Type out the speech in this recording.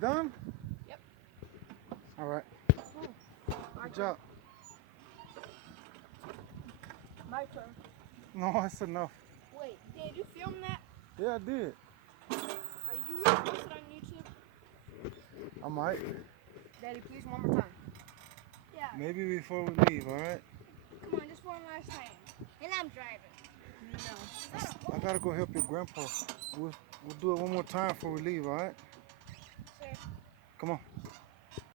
done? Yep. All right. Good job. My turn. No, that's enough. Wait, did you film that? Yeah, I did. Are you gonna post it on YouTube? I might. Daddy, please, one more time. Yeah. Maybe before we leave, all right? Come on, just one last time. And I'm driving. No. I gotta go help your grandpa. We'll do it one more time before we leave, all right? Sure. Come on.